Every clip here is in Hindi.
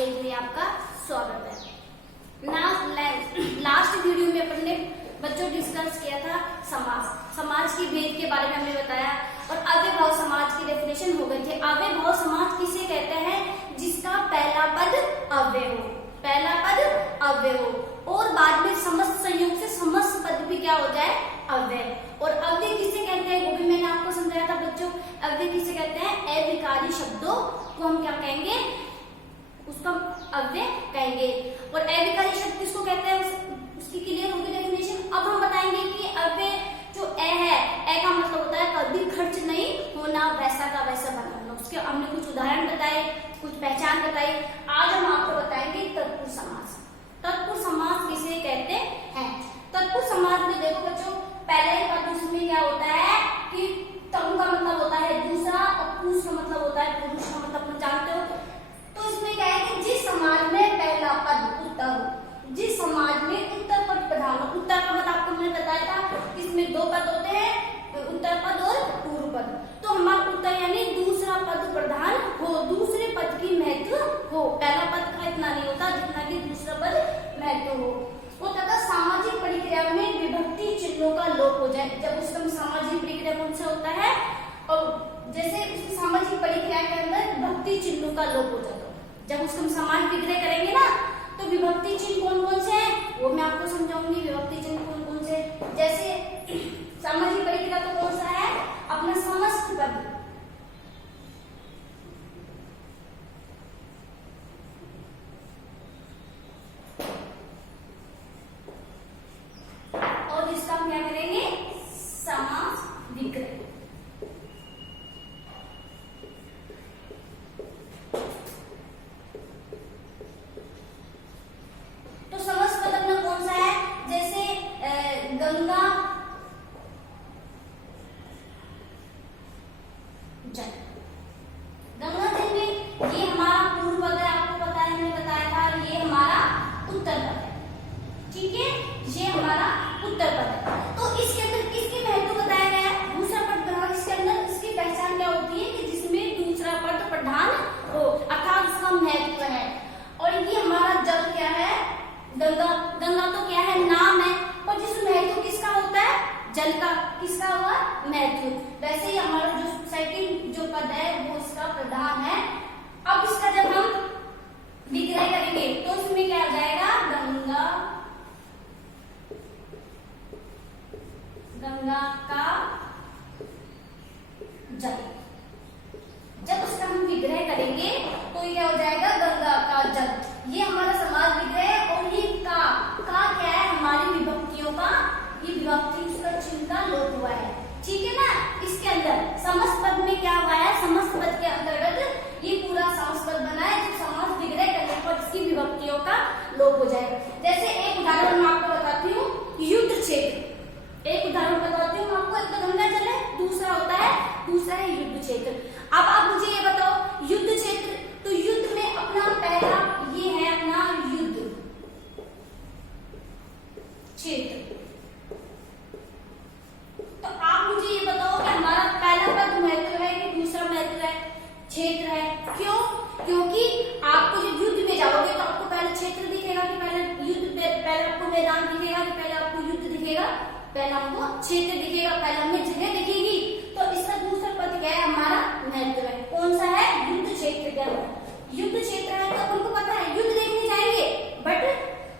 स्टेज में आपका स्वागत है। लास्ट वीडियो में अपन ने बच्चों डिस्कस किया था समाज की भेद के बारे में हमने बताया और अव्ययभाव समाज की डेफिनेशन हो गई थी। अव्ययभाव समाज किसे कहते हैं? जिसका पहला पद अव्यय हो, पहला पद अव्यय हो और बाद में समस्त संयोग से समस्त पद भी क्या हो जाए? अव्यय। और अव्यय किसे कहते हैं वो भी मैंने आपको समझाया था बच्चों। अव्यय किसे कहते हैं? अविकारी शब्दों को हम क्या कहेंगे? उसका अव्यय कहेंगे। और अविकारी शब्द किसको कहते हैं उसकी क्लियर होगी डेफिनेशन। अब हम बताएंगे कि अव्यय जो है, ए का मतलब होता है कभी खर्च नहीं होना, वैसा का वैसा बनाना। उसके हमने कुछ उदाहरण बताए, कुछ पहचान बताई। आज हम आपको बताएंगे तत्पुरुष समास। तत्पुरुष समास किसे कहते हैं? तत्पुरुष समास में देखो बच्चों, पहले ही पद उसमें क्या होता है कि तम का मतलब होता है दूसरा और पुरुष का मतलब होता है पुरुष का मतलब जानते हो। तो इसमें क्या है कि जिस समाज में पहला पद उत्तर हो, जिस समाज में उत्तर पद प्रधान हो। उत्तर का पद आपको मैंने बताया था, इसमें दो पद होते हैं, उत्तर पद और पूर्व पद। तो हमारा उत्तर यानी दूसरा पद प्रधान हो, दूसरे पद की महत्व हो। पहला पद का इतना नहीं होता जितना कि दूसरा पद महत्व हो। वो तथा सामाजिक प्रक्रिया में विभक्ति चिन्हों का लोप हो जाए। जब उसका सामाजिक प्रक्रिया कौन सा होता है और जैसे उसकी सामाजिक प्रक्रिया के अंदर विभक्ति चिन्हों का लोप हो जाता है। जब उसका समान विग्रह करेंगे ना तो विभक्ति चिन्ह कौन कौन से हैं वो मैं आपको समझाऊंगी। विभक्ति चिन्ह कौन कौन से, जैसे सामाजिक प्रक्रिया तो कौन सा है? अपना समस्त पद, और इसका हम क्या करेंगे? समास विग्रह। तो समस्त पद अपना कौन सा है? जैसे गंगा जल। गंगा जल में ये हमारा पूर्व पद है, आपको पता है, मैंने बताया था। ये हमारा उत्तर पद है, ठीक है, ये हमारा उत्तर पद है। तो इसके अंदर किसकी महत्व बताया गया है? दूसरा पद प्रधान। इसके अंदर इसकी पहचान क्या होती है कि जिसमें दूसरा पद प्रधान हो अर्थात उसका महत्व है। और ये हमारा जल क्या है? गंगा। गंगा तो क्या है? नाम है। और जिस महत्व किसका होता है? जल का। किसका हुआ? महत्व। वैसे ही हमारा जो सेकंड जो पद है वो इसका प्रधान है। अब इसका जब हम विग्रह करेंगे तो इसमें क्या आ जाएगा? गंगा, गंगा का जल। जब उसका हम विग्रह करेंगे तो ये क्या हो जाएगा? गंगा का जल। ये हमारा समाज विग्रह है। और ये का क्या है? हमारी विभक्तियों का, ये विभक्ति उसका चिन्ह का लोप हुआ है, ठीक है ना। इसके अंदर समस्त पद में क्या हुआ है? समस्त पद के अंतर्गत ये पूरा समस्त पद बना है जो समास विग्रह करने पर इसकी विभक्तियों का लोप हो जाएगा। जैसे एक उदाहरण मैं आपको बताती हूँ, युद्ध क्षेत्र। एक उदाहरण बताती हूँ आपको। एक तो गंगा जल है, दूसरा है युद्ध क्षेत्र। अब आप मुझे ये बताओ, युद्ध क्षेत्र, तो युद्ध में अपना पहला ये है अपना युद्ध क्षेत्र। तो आप मुझे ये बताओ कि हमारा पहला पद महत्व है कि दूसरा महत्व है? क्षेत्र है। क्यों? क्योंकि आपको जब युद्ध में जाओगे तो आपको पहले क्षेत्र दिखेगा कि पहले युद्ध, पहले आपको मैदान दिखेगा कि पहले आपको युद्ध दिखेगा? पहला हमको क्षेत्र दिखेगा, पहले हमें जगह दिखेगी। तो इसका दूसरा पद क्या है? हमारा महत्व है। कौन सा है? युद्ध क्षेत्र के अंदर। युद्ध क्षेत्र है तो उनको पता है युद्ध देखने जाएंगे, बट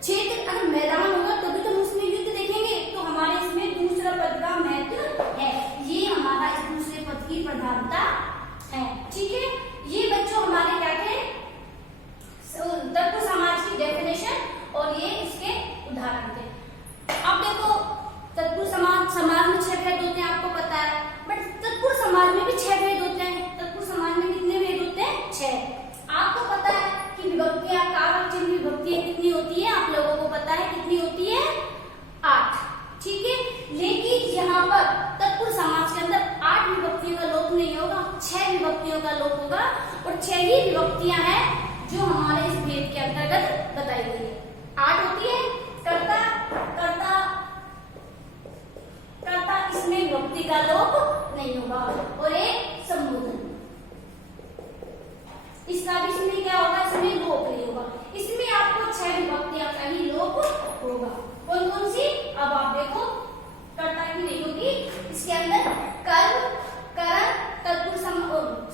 क्षेत्र अगर मैदान होगा तभी तो हम उसमें युद्ध देखेंगे। तो हमारे इसमें दूसरा पद का महत्व है। ये हमारा इस दूसरे पद की प्रधानता है, ठीक है। ये बच्चों हमारे क्या थे? तत्पुरुष समाज की डेफिनेशन और ये इसके उदाहरण थे। अब देखो, तत्पुरुष समाज में 6 भेद होते हैं, आपको पता है। बट तत्पुरुष समाज में भी 6 भेद होते हैं। तत्पुरुष समाज में कितने भेद होते हैं? 6। आपको पता है कि विभक्तियां, कारक चिन्ह विभक्तियां कितनी होती है? आप लोगों को पता है कितनी होती है? 8, ठीक है। लेकिन यहाँ पर तत्पुरुष समाज के अंदर 8 विभक्तियों का लोप नहीं होगा, 6 विभक्तियों का लोप होगा। और 6 ही विभक्तियां हैं जो हमारे इस भेद के अंतर्गत बताई गई है। 8 होती है कर्ता, कर्ता, कर्ता, इसमें विभक्ति का लोप नहीं होगा। और एक संबोधन, इसका भी इसमें क्या होगा? इसमें लोप नहीं होगा। होगा। कौन कौन सी? अब आप देखो कर्ता की नहीं होगी, इसके अंदर कर्म, करण, तत्पुरुष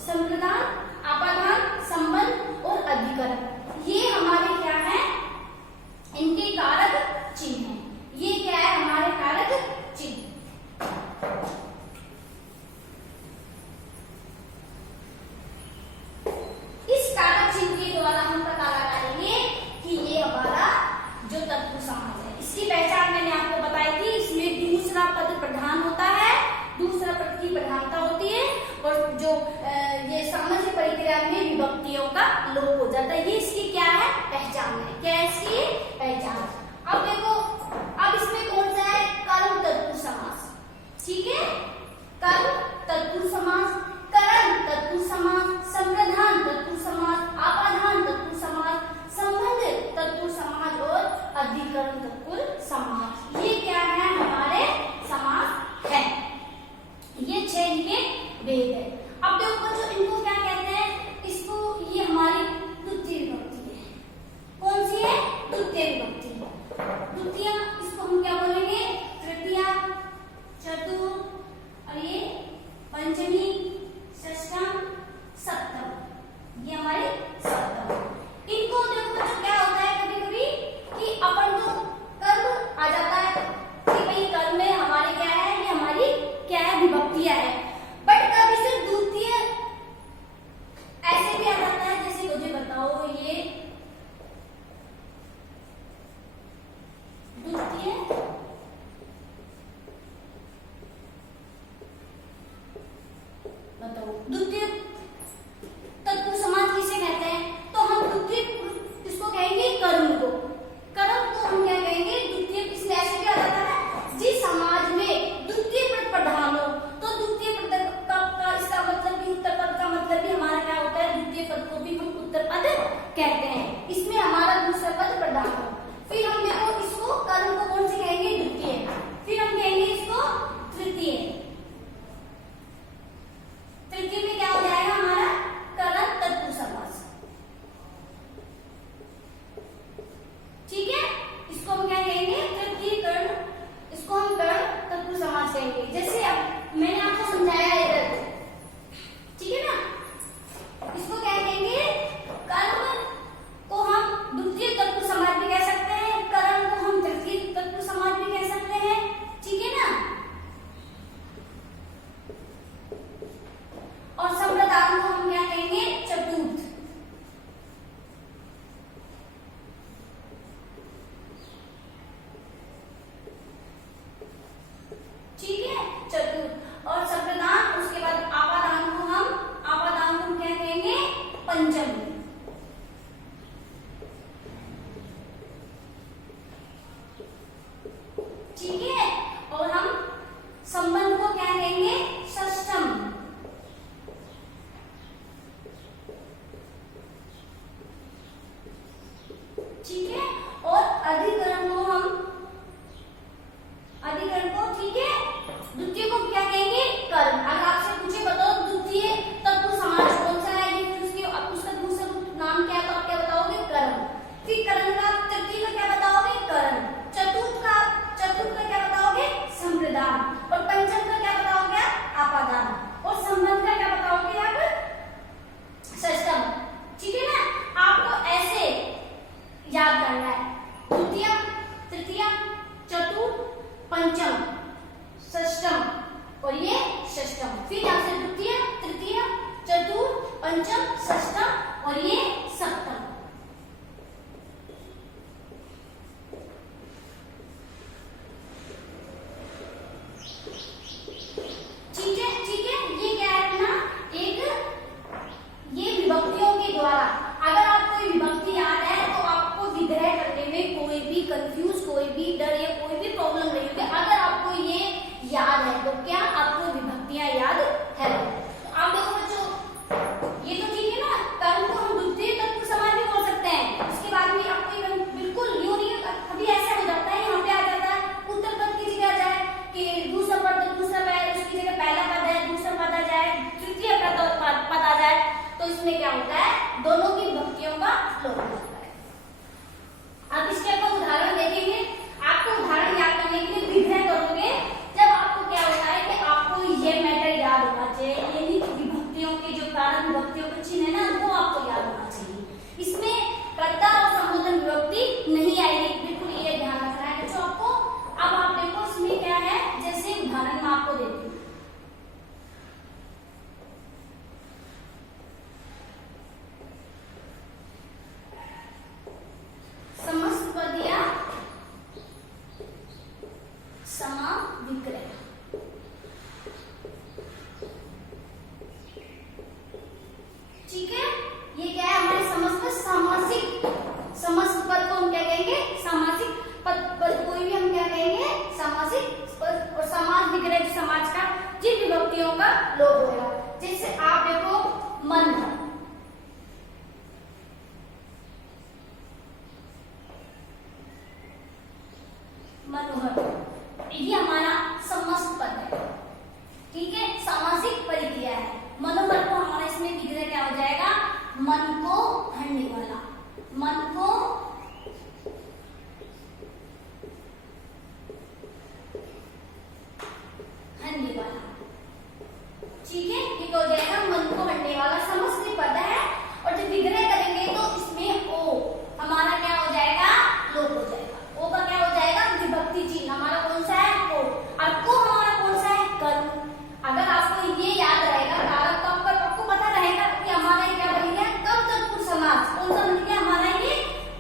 संप्रदान, आपादान, संबंध और अधिकरण, ये हमारे क्या है? इनके कारक चिन्ह हैं। ये क्या है? हमारे कारक चिन्ह। इस कारक चिन्ह के द्वारा हम पता लगाएंगे कि ये हमारा जो तत्पुरुष समास है। इसकी पहचान मैंने आपको बताई थी, इसमें दूसरा पद प्रधान होता है, दूसरा पद की प्रधानता होती है और जो ये सामान्य परिक्रिया में विभक्तियों का लोप हो जाता है। ये इसकी क्या है? पहचान है। क्या है इसकी पहचान? अब देखो, अब इसमें कौन सा है? कर्म तत्पुरुष समास। ठीक है, कर्म तत्पुरुष समास, करण तत्पुरुष समास, संप्रधान तत्पुरुष समास, आपादान तत्पुरुष समास, संबंध तत्पुरुष समास और अधिकरण तत्पुरुष समास। ये क्या है? हमारे समास है। ये 6 इनके भेद है। अब देखो बच्चों, इनको क्या कहते हैं? इसको, ये हमारी द्वितीय विभक्ति है। कौन सी है? द्वितीय विभक्ति। द्वितीय, इसको हम क्या बोलेंगे? तृतीया, चतुर्थ और ये पंचमी, षष्टम, सप्तम, ये हमारे सप्तम। इनको देखो बच्चों, क्या होता है कभी कभी कि अपन को कर्म आ जाता है कि भाई कर्म में हमारे क्या है? ये हमारी क्या है? विभक्तियां है। बट कभी से द्वितीय ऐसे भी आ जाता है, जैसे मुझे बताओ, ये द्वितीय बताओ, द्वितीय तत्पुरुष समास किसे कहते हैं? तो हम द्वितीय इसको कहेंगे कर्म को। कर्म को हम क्या कहेंगे? द्वितीय। इसमें ऐसे भी आ जाता है, जिस समाज में द्वितीय पद प्रधान हो, तो द्वितीय पद का इसका मतलब भी, उत्तर पद का मतलब भी हमारा क्या होता है? द्वितीय पद को भी हम उत्तर पद कहते हैं। इसमें हमारा दूसरा पद प्रधान हो। फिर हम देखो, इसको कर्म को कौन से कहेंगे? द्वितीय। फिर हम कहेंगे इसको तृतीय। तृतीय में क्या हो जाएगा हमारा? करण तत्पुरुष समास। ठीक है, इसको हम क्या कहेंगे? तृतीय कर्ण, इसको हम कर्ण तत्पुरुष समास कहेंगे। जैसे अब मैंने आपको समझाया इधर, ठीक है ना? इसको क्या कहेंगे? कर्म को हम द्वितीय तत्पुरुष समास भी कह सकते हैं, करण को हम तृतीय तत्पुरुष समास भी कह सकते हैं। ठीक है ना? और संप्रदान को हम क्या कहेंगे? चतुर्थ। ठीक है, चतुर्थ। और संप्रदान, उसके बाद आपादान को हम क्या कहेंगे? पंचम। ठीक है, और हम संबंध को क्या कहेंगे? षष्टम। ठीक है, और अधिकरण को ठीक है, द्वितीय को क्या कहेंगे? कर्म। अगर आपसे पूछे बताओ द्वितीय तत्पुरुष समास कौन सा है, उसका दूसरा नाम क्या है, तो आप क्या बताओगे? कर्म। फिर करण का, तृतीय का क्या बताओगे? करण। चतुर्थ का क्या बताओगे? संप्रदान। और पंचम का क्या बताओगे? आपादान। और संबंध का क्या बताओगे आप? षष्टम। ठीक है ना? आपको ऐसे याद करना है, द्वितीय, तृतीय, चतुर्थ, पंचम, षष्टम और ये षष्टम। फिर यहाँ से द्वितीय, तृतीय, चतुर्थ, पंचम, षष्टम और ये सप्तम। ठीक है, ठीक है। ये क्या है अपना? ये विभक्तियों के द्वारा, अगर आपको ये विभक्ति याद है तो आपको विग्रह करने में कोई भी कंफ्यूज, कोई भी डर या कोई भी प्रॉब्लम नहीं होगी। अगर आपको ये याद है तो क्या आपको विभक्तियां याद है? तो आप देखो बच्चों, ये तो ठीक है ना? कर्म को हम द्वितीय तत्पुरुष समास भी बोल सकते हैं। उसके बाद में आपको बिल्कुल यूं नहीं, कभी ऐसा हो जाता है, यहाँ पे आ जाता है उत्तर पद की जगह आ जाए कि दूसरा पद उसकी जगह पहला पद है, दूसरा पद आ जाए, तृतीय पद आ जाए, तो इसमें क्या होता है? दोनों की विभक्तियों का लोप होता है। अब इसके ऊपर उदाहरण देखेंगे। होता है सामासिक, समस्त पद को हम क्या कहेंगे, सामासिक पद कोई भी हम क्या कहेंगे, सामासिक पद। और समास विग्रह जो समाज का जिन विभक्तियों का लोप होगा, जैसे आप देखो मन, मनोहर, ये हमारा समस्त पद है, ठीक है, सामासिक परिक्रिया है। मनोहर को हमारा इसमें विग्रह क्या हो जाएगा, मन को हरने वाला, मन को हरने वाला, ठीक है, ये क्या हो जाएगा, मन को हरने वाला समस्त पद है। और जब विग्रह करेंगे तो इसमें ओ हमारा क्या हो जाएगा, लोप हो जाएगा। ओ का क्या हो जाएगा, विभक्ति चिन्ह हमारा कौन सा है, को। और को हमारा कौन सा है, कर्म। अगर आपको ये याद रहेगा कारक तो आपको पता रहेगा कि हमारा ये क्या बन गया, कर्म तत्पुरुष समास। कौन सा बन गया हमारा ये,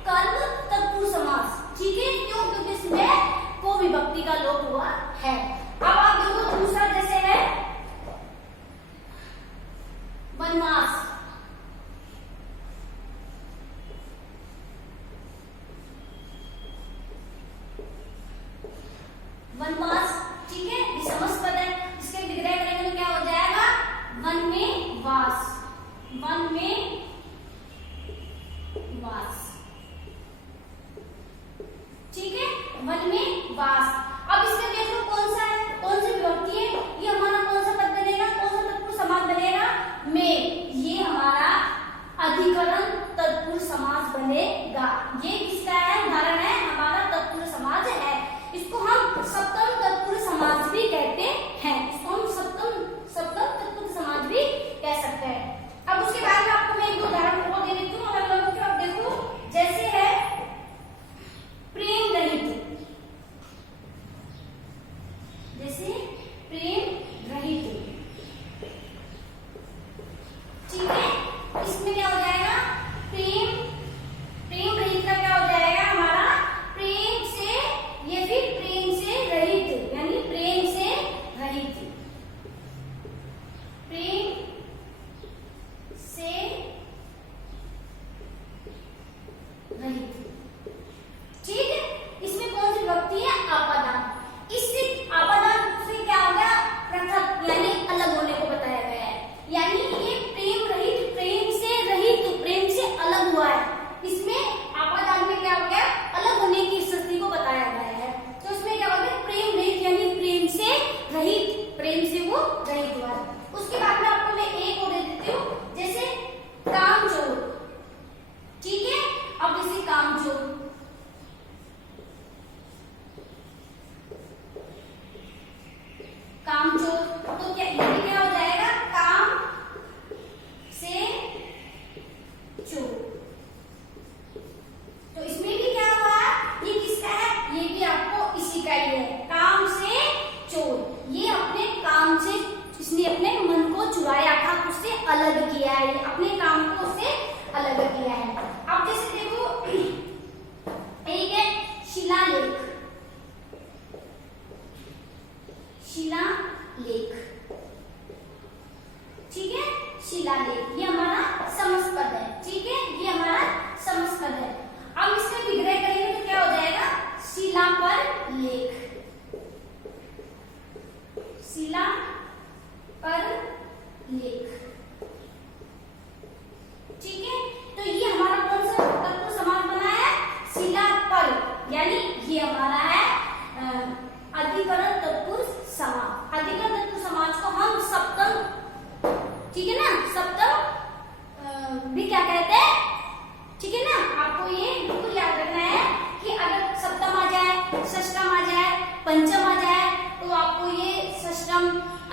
कर्म तत्पुरुष समास, ठीक है। क्यों, क्योंकि इसमें को विभक्ति का लोप हुआ है। अब आप देखो दूसरा जैसे है वनवास, वनवास, ठीक है, ये समस्त पद है। इसके विग्रह करेंगे तो क्या हो जाएगा, वन में वास, वन में वास, ठीक है, वन में वास। अब इसमें देख लो कौन सा है, कौन सी विभक्ति है, ये हमारा कौन सा पद बनेगा, कौन सा तत्पुरुष समास बनेगा, में। ये हमारा अधिकरण तत्पुरुष समास बनेगा। ये किसका है, उदाहरण है, हमारा तत्पुरुष समास है। इसको हम सप्तम तत्पुरुष समास भी कहते हैं, इसको हम सप्तम तत्पुरुष समास भी कह सकते हैं। अब उसके बाद में आपको मैं एक उदाहरण और दे देती हूँ अलग अलग, आप देखो जैसे है प्रेम रहित, जैसे प्रेम रहित, ठीक है, इसमें क्या हो जाएगा, प्रेम रहित का क्या हो जाएगा हमारा, प्रेम से, ये फिर प्रेम से रहित, यानी प्रेम से रहित, प्रेम से रहित, ठीक है। इसमें कौन सी विभक्ति है, आपादान। इससे आपादान से क्या हो गया, पृथक यानी अलग होने को बताया गया है। यानी ये प्रेम रहित, प्रेम से रहित, प्रेम से अलग हुआ है। इसमें आपादान में क्या हो गया, अलग होने की स्थिति को बताया गया है। तो इसमें क्या हो गया, प्रेम रहित यानी प्रेम से रहित, प्रेम से वो रहित हुआ है। उसके बाद में आपको मैं एक और दे देती हूँ, जैसे कामचोर, ठीक है। अब जैसे कामचोर, कामचोर, तो क्या ये क्या हो जाएगा, काम से चोर। तो इसमें भी क्या हुआ, ये किसका है, ये भी आपको इसी का ही है, काम से चोर। ये अपने काम से, इसने अपने मन को चुराया था, उससे अलग किया है, अपने काम को उससे अलग किया है। अब जैसे देखो एक है शिलालेख, शिलालेख, ठीक है, शिलालेख, ये हमारा समस्त पद है, ठीक है, ये हमारा समस्त पद है। अब इसमें विग्रह करेंगे तो क्या हो जाएगा, शिला पर लेख, शिला पर लेख, ठीक है। तो ये हमारा कौन सा तत्पुरुष समास बना है, शिला पर, यानी ये हमारा है अधिकरण तत्पुरुष समास। अधिकरण तत्पुरुष समास को हम सप्तम, ठीक है ना, सप्तम भी क्या कहते हैं, ठीक है ना। आपको ये बिल्कुल याद रखना है कि अगर सप्तम आ जाए, षष्टम आ जाए, पंचम आ जाए, तो आपको ये षष्टम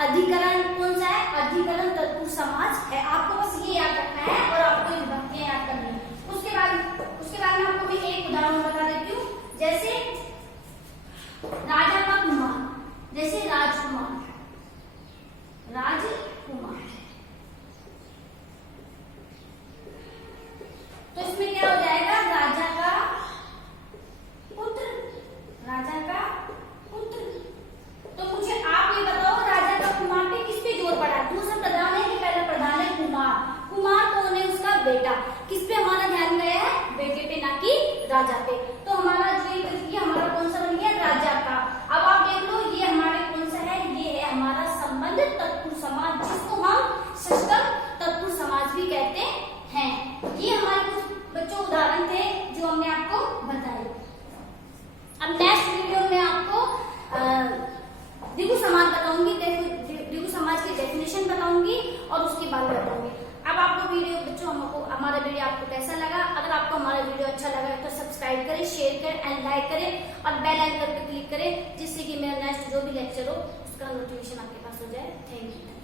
अधिकरण कौन सा है, अधिकरण तत्पुरुष समास है। आपको बस ये याद रखना है और आपको ये विभक्तियां याद करनी है। उसके बाद में आपको भी एक उदाहरण बता देती हूँ, जैसे राजा का कुमार, जैसे राजकुमार, राजकुमार, तो इसमें क्या हो जाएगा, राजा का पुत्र, राजा का पुत्र। तो मुझे आप ये बताओ, राजा का कुमार पे किस पे जोर पड़ा, दूसरा प्रधान है कि पहला प्रधान है, कुमार, कुमार कौन है, उसका बेटा, किस पे हमारा ध्यान राजा पे। तो हमारा जो ये हमारा कौन सा बन गया, राजा का। अब आप देख लो ये हमारे कौन सा है, ये है हमारा संबंध तत्पुरुष समाज, जिसको हम षष्टक तत्पुरुष समाज भी कहते हैं। ये हमारे कुछ बच्चों उदाहरण थे जो हमने आपको बताए। अब नेक्स्ट वीडियो में आपको द्विगु समाज बताऊंगी, द्विगु समाज की डेफिनेशन बताऊंगी और उसके बाद बताऊंगी। अब आपको वीडियो बच्चों हमको हमारा वीडियो आपको कैसा लगा? अगर आपको हमारा वीडियो अच्छा लगा तो सब्सक्राइब करें, शेयर करें एंड लाइक करें और बेल आइकन पर क्लिक करें, जिससे कि मेरा नेक्स्ट जो भी लेक्चर हो उसका नोटिफिकेशन आपके पास हो जाए। Thank you.